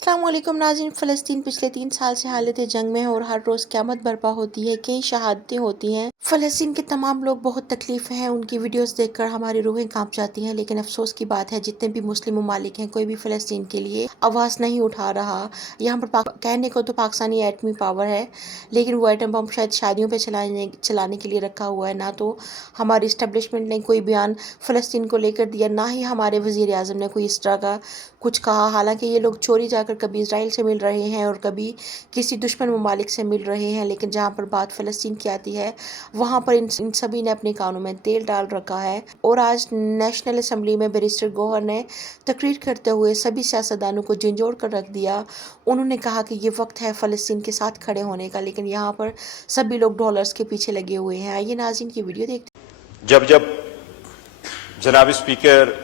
अस्सलाम वालेकुम नाज़रीन। फ़लस्तीन पिछले 3 साल से हालत जंग में है और हर रोज़ क़यामत बर्पा होती है, कई शहादतें होती हैं। फ़लस्तीन के तमाम लोग बहुत तकलीफ़ में हैं, उनकी वीडियोस देखकर हमारी रूहें कांप जाती हैं। लेकिन अफसोस की बात है, जितने भी मुस्लिम ममालिक हैं, कोई भी फ़लस्तीन के लिए आवाज़ नहीं उठा रहा। यहाँ पर कहने को तो पाकिस्तानी एटमी पावर है, लेकिन वो एटम बम शायद शादियों पर चलाने के लिए रखा हुआ है। ना तो हमारी इस्टेब्लिशमेंट ने कोई बयान फ़लस्तीन को लेकर दिया, ना ही हमारे वज़ीर आज़म ने कोई इस तरह का कुछ कहा। हालांकि ये लोग चोरी जाकर कभी इसराइल से मिल रहे हैं और कभी किसी दुश्मन ममालिक से मिल रहे हैं, लेकिन जहाँ पर बात फ़लस्तीन की आती है वहाँ पर इन सभी ने अपने कानों में तेल डाल रखा है। और आज नेशनल असम्बली में बैरिस्टर गौहर ने तकरीर करते हुए सभी सियासतदानों को झंझोड़ कर रख दिया। उन्होंने कहा कि ये वक्त है फ़लस्तीन के साथ खड़े होने का, लेकिन यहाँ पर सभी लोग डॉलर्स के पीछे लगे हुए हैं। आइए नाज़रीन की वीडियो देखते। जब जनाब स्पीकर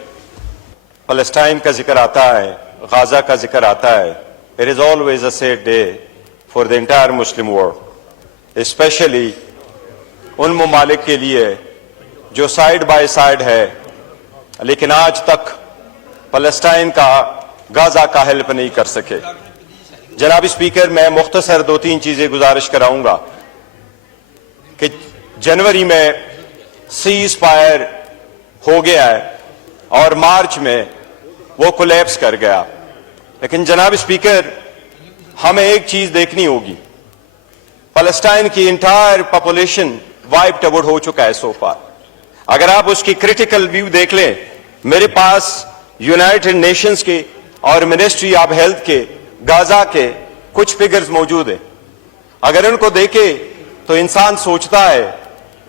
फ़लस्तीन का जिक्र आता है, गाज़ा का जिक्र आता है, it is always a sad day for the entire Muslim world, specially उन ममालिक के लिए जो साइड बाय साइड है लेकिन आज तक फ़लस्तीन का गाज़ा का हेल्प नहीं कर सके। जनाब स्पीकर, मैं मुख्तसर 2-3 चीज़ें गुजारिश कराऊंगा कि जनवरी में सीज़ फायर हो गया है और मार्च में वो कोलैप्स कर गया। लेकिन जनाब स्पीकर, हमें एक चीज देखनी होगी, फ़लस्तीन की इंटायर पॉपुलेशन वाइप्ड आउट हो चुका है सो फार। अगर आप उसकी क्रिटिकल व्यू देख लें, मेरे पास यूनाइटेड नेशंस के और मिनिस्ट्री ऑफ हेल्थ के गाजा के कुछ फिगर्स मौजूद हैं। अगर उनको देखे तो इंसान सोचता है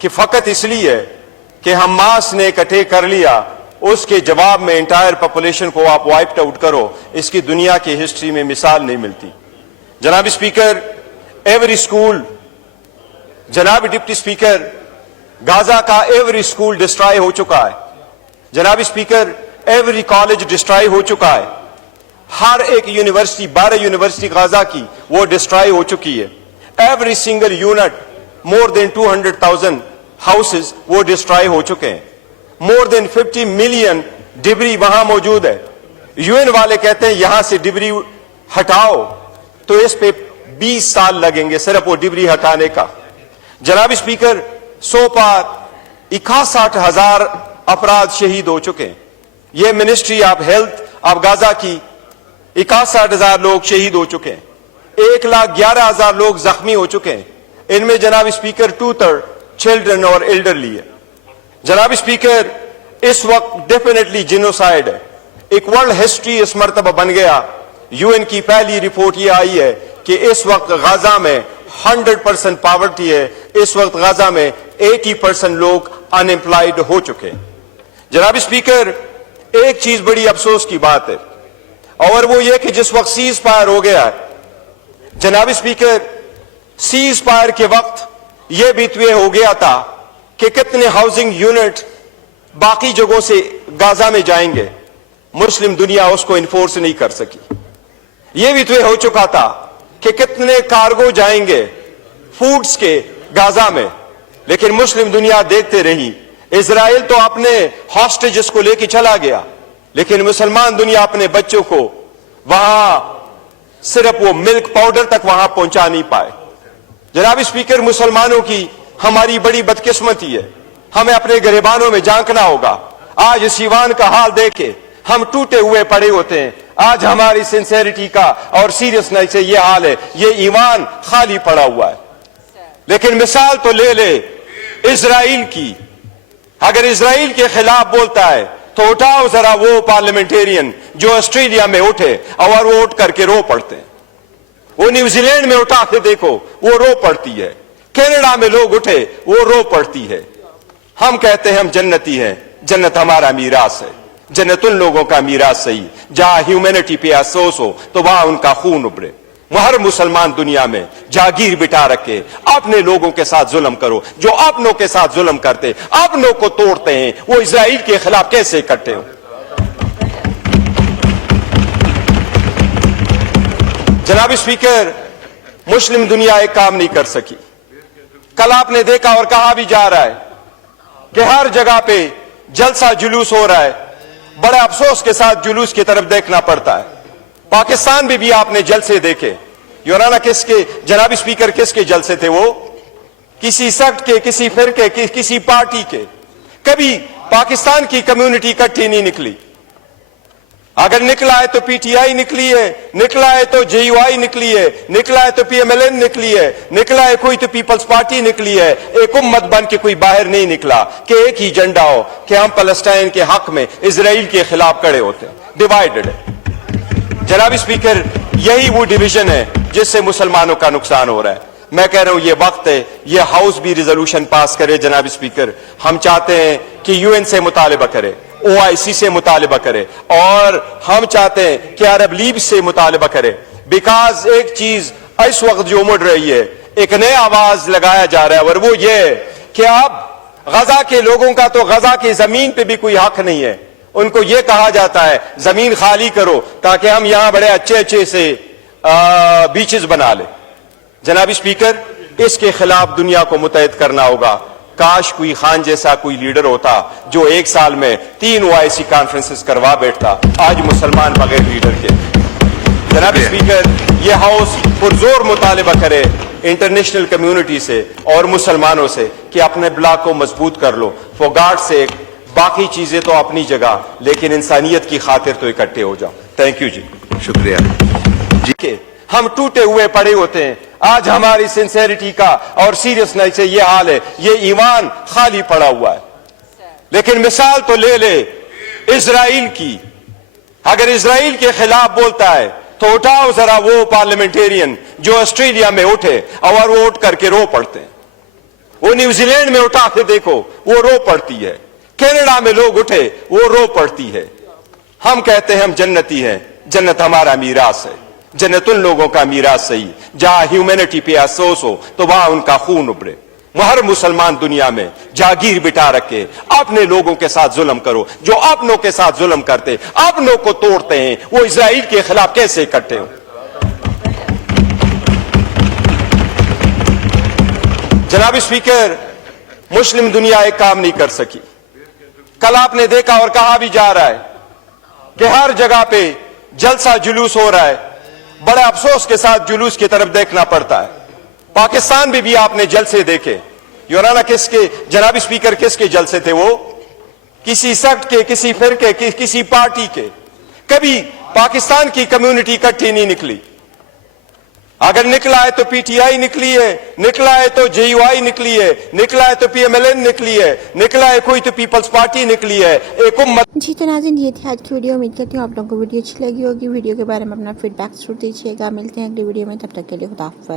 कि फकत इसलिए कि हमास ने इकट्ठे कर लिया, उसके जवाब में इंटायर पॉपुलेशन को आप वाइप्ड आउट करो, इसकी दुनिया की हिस्ट्री में मिसाल नहीं मिलती। जनाब स्पीकर, एवरी स्कूल, जनाब डिप्टी स्पीकर, गाजा का एवरी स्कूल डिस्ट्रॉय हो चुका है। जनाब स्पीकर, एवरी कॉलेज डिस्ट्रॉय हो चुका है। हर एक यूनिवर्सिटी, 12 यूनिवर्सिटी गाजा की, वो डिस्ट्रॉय हो चुकी है। Every single unit, more than 200,000 houses वो डिस्ट्रॉय हो चुके हैं। मोर देन 50 मिलियन डिब्री वहां मौजूद है। यूएन वाले कहते हैं यहां से डिब्री हटाओ तो इस पे 20 साल लगेंगे सिर्फ वो डिब्री हटाने का। जनाब स्पीकर, सो पार 61,000 अफराद शहीद हो चुके हैं। ये ministry of health of Gaza की 61,000 लोग शहीद हो चुके हैं। 1,11,000 लोग जख्मी हो चुके हैं। इनमें जनाब स्पीकर 2/3 चिल्ड्रन और एल्डरली है। जनाब स्पीकर, इस वक्त डेफिनेटली जिनोसाइड है। एक वर्ल्ड हिस्ट्री इस मर्तबा बन गया। यूएन की पहली रिपोर्ट यह आई है कि इस वक्त गाजा में 100% पॉवर्टी है। इस वक्त गाजा में 80% लोग अनएम्प्लॉयड हो चुके हैं। जनाब स्पीकर, एक चीज बड़ी अफसोस की बात है और वो ये कि जिस वक्त सीज फायर हो गया है, जनाब स्पीकर, सीज फायर के वक्त यह भी तय हो गया था कि कितने हाउसिंग यूनिट बाकी जगहों से गाजा में जाएंगे। मुस्लिम दुनिया उसको इन्फोर्स नहीं कर सकी। यह भी तय हो चुका था कि कितने कार्गो जाएंगे फूड्स के गाजा में, लेकिन मुस्लिम दुनिया देखते रही। इजराइल तो अपने हॉस्टेजेस को लेकर चला गया, लेकिन मुसलमान दुनिया अपने बच्चों को वहां सिर्फ वो मिल्क पाउडर तक वहां पहुंचा नहीं पाए। जनाब स्पीकर, मुसलमानों की हमारी बड़ी बदकिस्मती है। हमें अपने गिरबानों में झांकना होगा। आज इस ईवान का हाल देखे हम टूटे हुए पड़े होते हैं। आज हमारी सिंसेरिटी का और सीरियसनेस से ये हाल है, ये ईवान खाली पड़ा हुआ है। लेकिन मिसाल तो ले ले इजराइल की। अगर इजराइल के खिलाफ बोलता है तो उठाओ जरा वो पार्लियामेंटेरियन जो ऑस्ट्रेलिया में उठे और वो उठ करके रो पड़ते हैं। वो न्यूजीलैंड में उठा के देखो, वो रो पड़ती है। कनाडा में लोग उठे, वो रो पड़ती है। हम कहते हैं हम जन्नती हैं, जन्नत हमारा मीरास है। जन्नत उन लोगों का मीरास सही जहां ह्यूमैनिटी पे अफसोस हो तो वहां उनका खून उबरे। हर मुसलमान दुनिया में जागीर बिठा रखे अपने लोगों के साथ जुल्म करो। जो अपनों के साथ जुल्म करते, अपनों को तोड़ते हैं, वो इजराइल के खिलाफ कैसे इकट्ठे हो। जनाब स्पीकर, मुस्लिम दुनिया एक काम नहीं कर सकी। कल आपने देखा और कहा भी जा रहा है कि हर जगह पे जलसा जुलूस हो रहा है। बड़े अफसोस के साथ जुलूस की तरफ देखना पड़ता है। पाकिस्तान में भी आपने जलसे देखे। योराना किसके, जनाब स्पीकर किसके जलसे थे वो? किसी सेक्ट के, किसी फिरके के, किसी पार्टी के। कभी पाकिस्तान की कम्युनिटी इकट्ठी नहीं निकली। अगर निकला है तो पीटीआई निकली है, निकला है तो जेयूआई निकली है, निकला है तो पीएमएलएन निकली है, निकला है कोई तो पीपल्स पार्टी निकली है। एक उम्मत बन के कोई बाहर नहीं निकला कि एक ही झंडा हो कि हम पैलेस्टाइन के हक में इजराइल के खिलाफ खड़े होते हैं। डिवाइडेड है। जनाब स्पीकर, यही वो डिवीजन है जिससे मुसलमानों का नुकसान हो रहा है। मैं कह रहा हूं ये वक्त है, ये हाउस भी रिजोल्यूशन पास करे। जनाब स्पीकर, हम चाहते हैं कि यूएन से मुतालिबा करे, ओआईसी से मुतालिबा करे, और हम चाहते हैं कि अरब लीग से मुतालिबा करे। बिकॉज एक चीज इस वक्त जो उमड़ रही है, एक नया आवाज लगाया जा रहा है, और वो ये है कि अब गजा के लोगों का तो गजा की जमीन पे भी कोई हक नहीं है। उनको ये कहा जाता है जमीन खाली करो ताकि हम यहां बड़े अच्छे अच्छे से बीचेस बना ले। जनाब स्पीकर, इसके खिलाफ दुनिया को मुतहद करना होगा। काश कोई खान जैसा कोई लीडर होता जो एक साल में 3 ओआईसी कॉन्फ्रेंसेस करवा बैठता। आज मुसलमान बगैर लीडर के। जनाब स्पीकर, ये हाउस पुरजोर मुतालिबा करे इंटरनेशनल कम्युनिटी से और मुसलमानों से कि अपने ब्लॉक को मजबूत कर लो। फॉर गॉड सेक, बाकी चीजें तो अपनी जगह, लेकिन इंसानियत की खातिर तो इकट्ठे हो जाओ। थैंक यू जी, शुक्रिया जी। हम टूटे हुए पड़े होते हैं। आज हमारी सिंसेरिटी का और सीरियसनेस से ये हाल है, ये ईमान खाली पड़ा हुआ है। लेकिन मिसाल तो ले ले इजराइल की। अगर इजराइल के खिलाफ बोलता है तो उठाओ जरा वो पार्लियामेंटेरियन जो ऑस्ट्रेलिया में उठे और वो उठ करके रो पड़ते हैं। वो न्यूजीलैंड में उठा के देखो, वो रो पड़ती है। कनाडा में लोग उठे, वो रो पड़ती है। हम कहते हैं हम जन्नती हैं, जन्नत हमारा मीरास है। जन्नत उन लोगों का मीरास सही जहां ह्यूमैनिटी पे अफसोस हो तो वहां उनका खून उबरे। हर मुसलमान दुनिया में जागीर बिठा रखे अपने लोगों के साथ जुल्म करो। जो अपनों के साथ जुल्म करते, अपनों को तोड़ते हैं, वो इजराइल के खिलाफ कैसे इकट्ठे हो? जनाब स्पीकर, मुस्लिम दुनिया एक काम नहीं कर सकी। कल आपने देखा और कहा भी जा रहा है कि हर जगह पे जलसा जुलूस हो रहा है। बड़े अफसोस के साथ जुलूस की तरफ देखना पड़ता है। पाकिस्तान में भी आपने जलसे देखे। योराना किसके, जनाब स्पीकर, किसके जलसे थे वो? किसी सेक्ट के, किसी फिरके के, किसी पार्टी के। कभी पाकिस्तान की कम्युनिटी इकट्ठी नहीं निकली। अगर निकला है तो पीटीआई निकली है, निकला है तो जेयूआई निकली है, निकला है तो पीएमएलएन निकली है, निकला है कोई तो पीपल्स पार्टी निकली है। एक उम्मत। जी तो नाज़रीन, ये थी आज की वीडियो। उम्मीद करती हूँ आप लोगों को वीडियो अच्छी लगी होगी। वीडियो के बारे में अपना फीडबैक जरूर दीजिएगा। मिलते हैं अगली वीडियो में, तब तक के लिए खुदा हाफ़िज़।